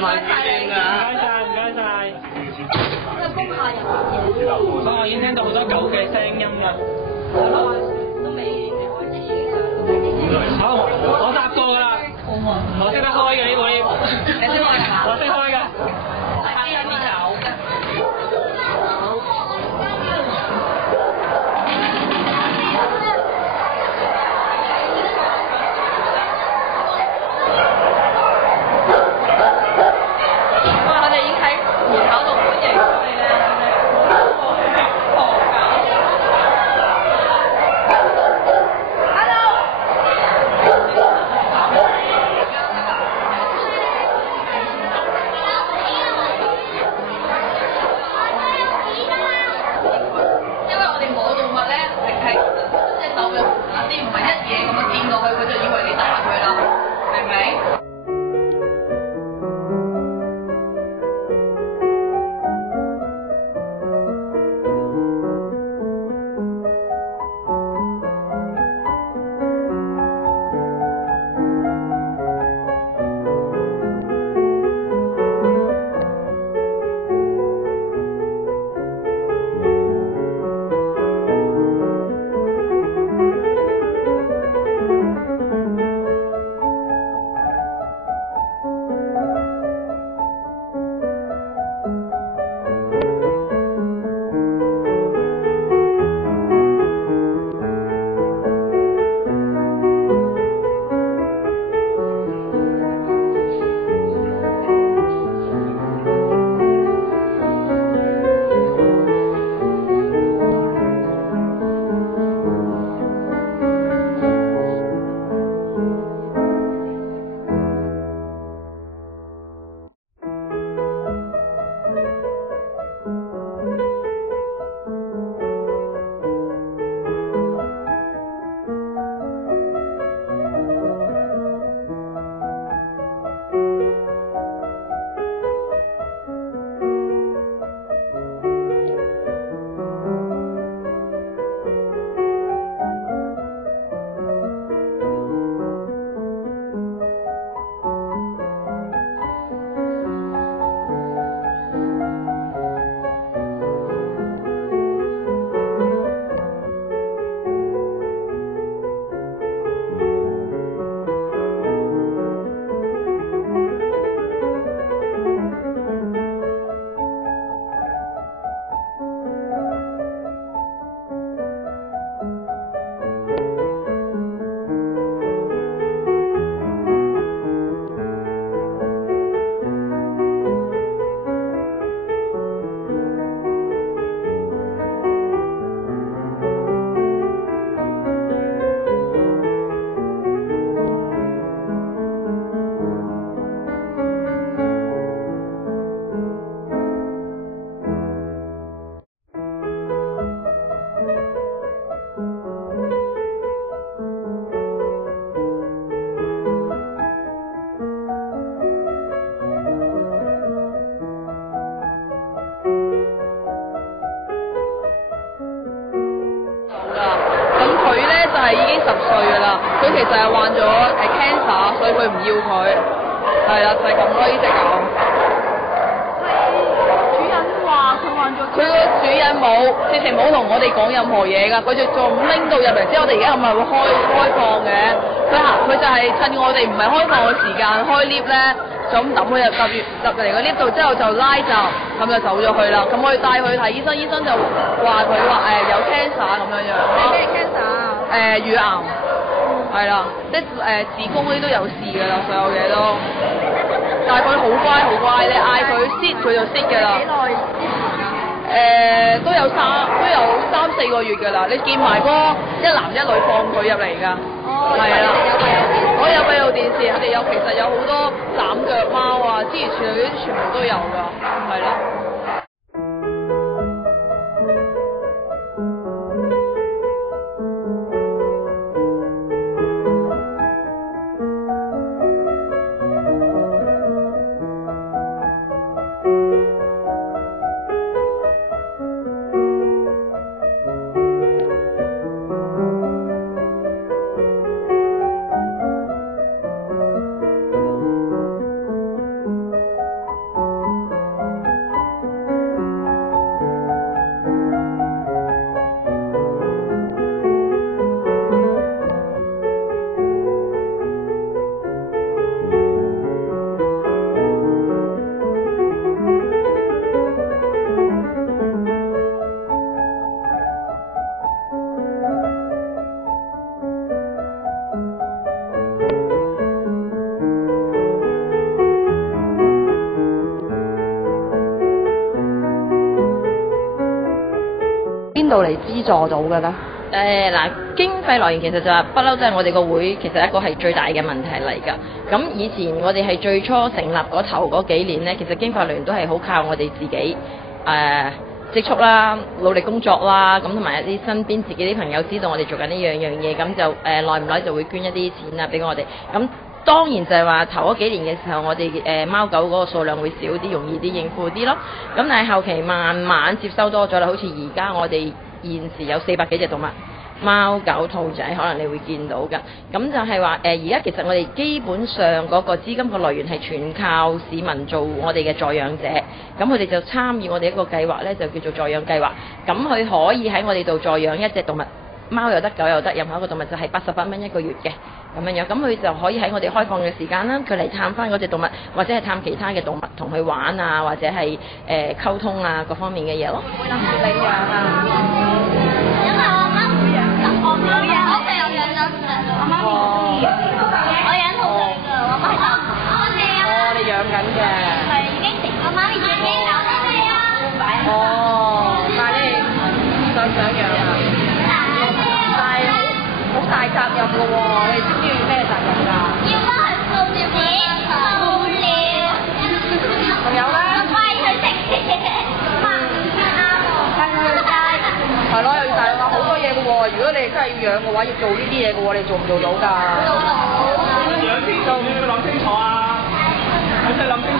係幾正㗎。唔該晒。咁啊，工廈入邊嘢。我已經聽到好多狗嘅聲音㗎。都未開始嘅。好，我答過㗎啦。我識得開嘅呢個 lift。你識開係嘛？我識開㗎。下邊有啲有嘅。係已經10歲㗎啦，佢其實係患咗cancer，所以佢唔要佢，係啦，就係咁咯呢隻狗。主人話佢患咗，佢個主人冇，直情冇同我哋講任何嘢㗎，佢就仲拎到入嚟，即係我哋而家係咪會開放嘅？佢就係趁我哋唔係開放嘅時間開 lift 咧，就咁抌佢入嚟個 lift 度之後就拉閘，咁就走咗去啦。咁我哋帶佢睇醫生，醫生就話佢有 cancer 咁樣樣咯。咩 cancer 啊？乳癌，係啦，即係子宮嗰啲都有事㗎啦，所有嘢都。但係佢好乖好乖，你嗌佢 sit 佢就 sit 㗎啦。幾耐之前啊？都有3-4個月㗎啦，你見埋嗰一男一女放佢入嚟㗎。哦，係啦。我有閉路電視。我有閉路電視，佢哋其實有好多斬腳貓啊，諸如此類嗰啲全部都有㗎，係啦。度嚟資助到嘅咧？嗱，經費來源其實就係不嬲，即係我哋個會其實一個係最大嘅問題嚟㗎。咁以前我哋係最初成立嗰頭嗰幾年呢，其實經費來源都係好靠我哋自己積蓄啦、努力工作啦，咁同埋一啲身邊自己啲朋友知道我哋做緊呢樣嘢，咁就耐唔耐就會捐一啲錢啊俾我哋。咁當然就係話頭嗰幾年嘅時候，我哋貓狗嗰個數量會少啲，容易啲應付啲咯。咁但係後期慢慢接收多咗啦，好似而家我哋現時有400幾隻動物，貓狗兔仔可能你會見到㗎。咁就係話而家其實我哋基本上嗰個資金嘅來源係全靠市民做我哋嘅助養者，咁佢哋就參與我哋一個計劃呢，就叫做助養計劃。咁佢可以喺我哋度助養一隻動物，貓又得，狗又得，任何一個動物就係88蚊一個月嘅咁樣樣。咁佢就可以喺我哋開放嘅時間啦，佢嚟探翻嗰隻動物，或者係探其他嘅動物，同佢玩啊，或者係溝通啊各方面嘅嘢咯。會諗住領養啊？因為我媽會養，我媽有養咗我媽咪中意，我養兔仔㗎，我媽係哦，你養緊嘅。係已經成個媽咪已經有咗啦。哦，但係你想養啊？但係好大責任㗎喎，你知唔知要咩責任㗎？要幫佢掃尿片、掃尿，仲有咧？餵佢食嘢，啱喎。係咯，又要大話好多嘢㗎喎。如果你真係要養嘅話，要做呢啲嘢嘅喎，你做唔做到㗎？做到。養天做要諗清楚啊！咁你諗清楚